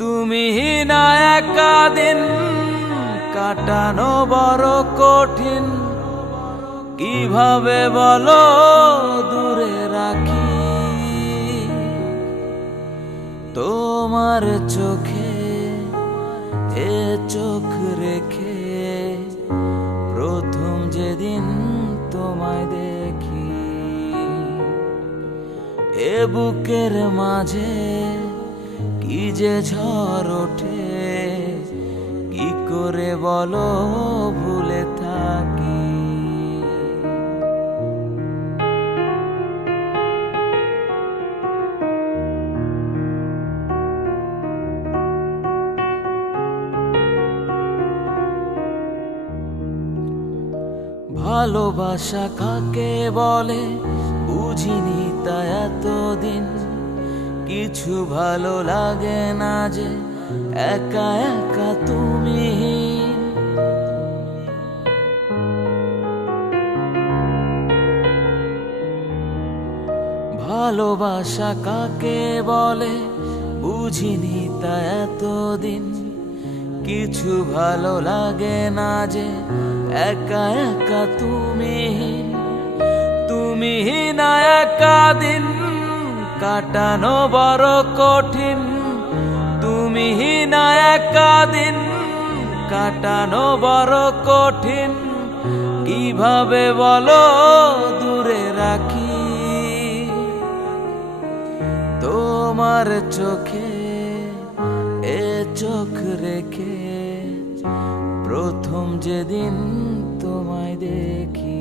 তুমি না একা দিন কাটানো বড় কঠিন, কিভাবে বলো দূরে রাখি তোমার চোখে এ চোখ রেখে। প্রথম যেদিন তোমায় দেখি এ বুকের মাঝে কি যে ঝড় ওঠে, কি করে বলো ভুলে থাকি। ভালোবাসা কাকে বলে বুঝিনি তা এতদিন, কিছু ভালো লাগে না যে একা একা তুমি। ভালোবাসা কাকে বলে বুঝিনি তা এতদিন, কিছু ভালো লাগে না যে একা একা তুমি। তুমি না একা দিন কাটানো বড় কঠিন, তুমি না একা দিন কাটানো বড় কঠিন, কিভাবে বলো দূরে রাখি তোমার চোখে এ চোখ রেখে। প্রথম যেদিন তোমায় দেখি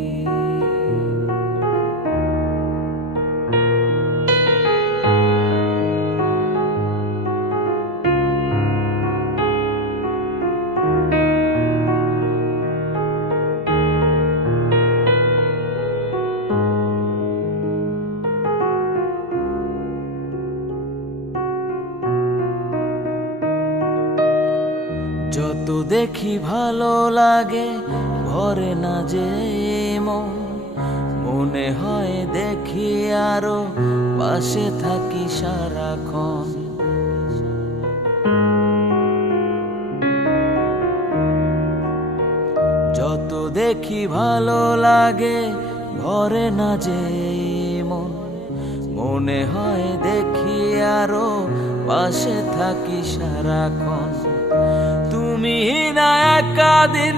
যত দেখি ভালো লাগে ভরে না যে মন, মনে হয় দেখি আরো পাশে থাকি সারাক্ষণ। যত দেখি ভালো লাগে ভরে না যে মন, মনে হয় দেখি আরো পাশে থাকি সারাক্ষণ। তুমি না একা দিন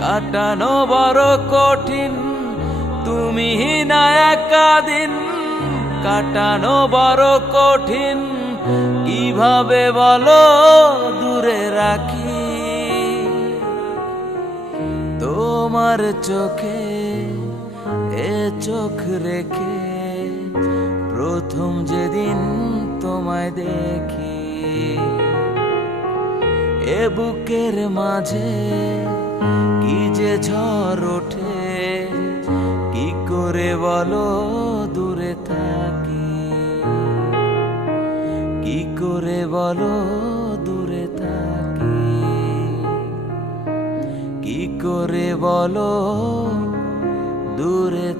কাটানো বড় কঠিন, তুমি না একা দিন কাটানো বড় কঠিন, কিভাবে বলো দূরে রাখি তোমার চোখে এ চোখ রেখে। প্রথম যেদিন তোমায় দেখি এ বুকের মাঝে কি যে ঝড় ওঠে, কি করে বলো দূরে থাকি, কি করে বলো দূরে থাকি, কি করে বলো দূরে